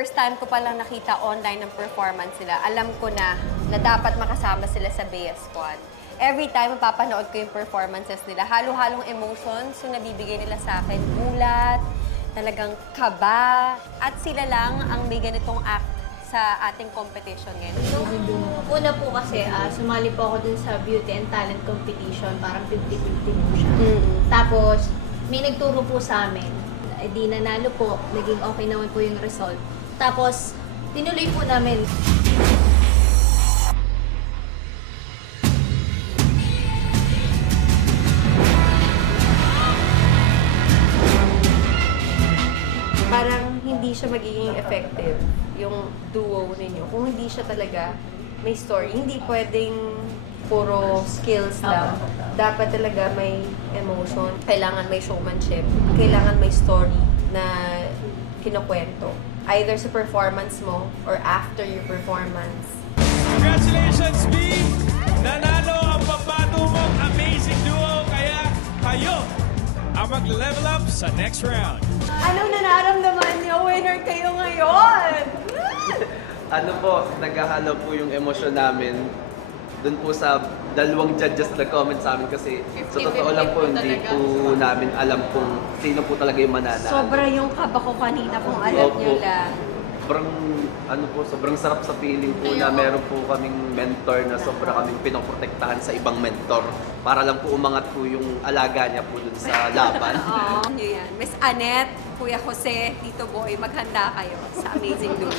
first time ko palang nakita online ng performance nila, alam ko na dapat makasama sila sa Bea Squad. Every time mapapanood ko yung performances nila, halo-halong emotions yung nabibigay nila sa akin. Gulat, talagang kaba, at sila lang ang may ganitong act sa ating competition ngayon. Nung una po kasi, sumali po ako dun sa beauty and talent competition. Parang 50-50 po siya. Tapos, may nagturo po sa amin. Eh, di nanalo po. Naging okay naman po yung result. Tapos, tinuloy po namin. Parang hindi siya magiging effective yung duo ninyo kung hindi siya talaga may story. Hindi pwedeng puro skills lang. Dapat talaga may emotion. Kailangan may showmanship. Kailangan may story na kinukwento. Either sa performance mo or after your performance. Congratulations, B! Nanalo ang papato mong amazing duo, kaya kayo ang mag-level up sa next round. Anong nararamdaman niyo? Winner kayo ngayon! Ano po, naghahalo po yung emosyon namin dun po sa dalawang judges na nag-comment sa amin kasi sa totoo lang po hindi po namin alam kung sino po talaga yung mananalo. Sobra yung kaba ko kanina kung alam niyo lang. Sobrang sarap sa feeling po na meron po kaming mentor na sobra kaming pinoprotektahan sa ibang mentor para lang po umangat po yung alaga niya po dun sa laban. Oo, yun yan. Miss Annette, Kuya Jose, Tito Boy, maghanda kayo sa Amazing Duo.